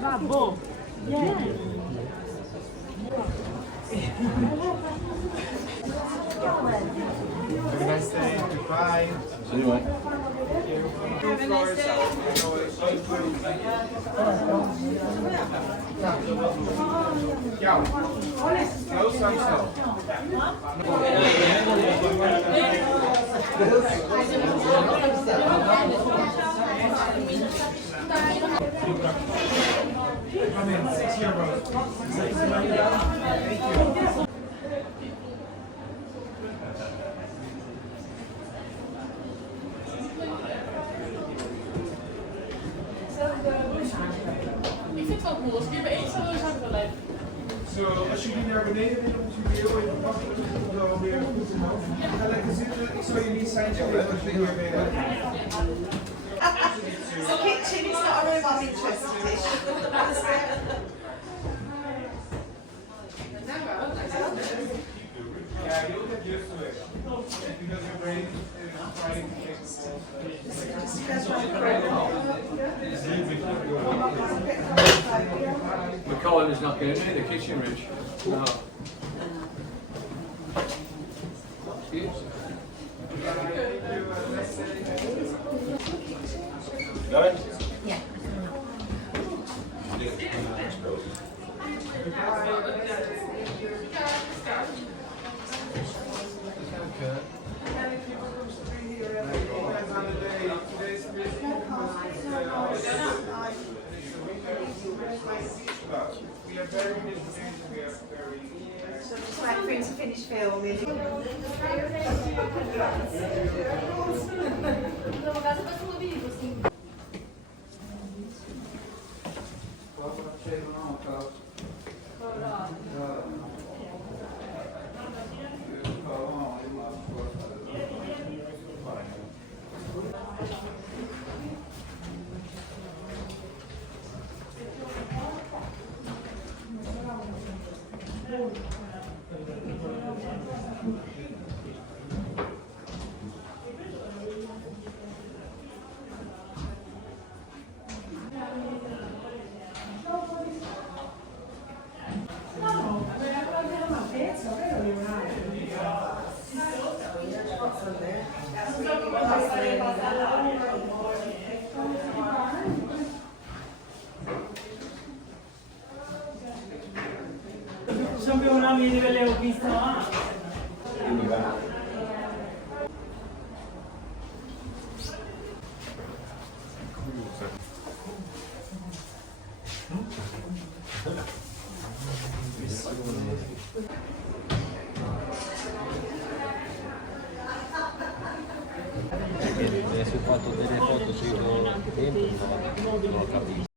Bravo! Yeah. Have a nice day. Goodbye. See you, mate. Have a nice day. Ja, heel snel. Come in, 6 euros. Thank you. Ik vind het wel cool. Als ik hier bij één zou willen, zou ik het wel leuk. Zo, als jullie naar beneden willen, moet jullie heel even wachten. Zo weer goed in hoofd. Ga lekker zitten. Ik zal je niet zijn geven als je hier weer bent. The kitchen is not a room I'm interested in. Yeah, you'll get used to it. Because your brain is trying to take McCollum is not getting in the kitchen, Rich. No. Got it? Yeah. We are very busy. We are very. So I'm just waiting for him to finish filming. Sempre una mia livello ho visto anche. Se ho fatto delle foto dentro non ho capito.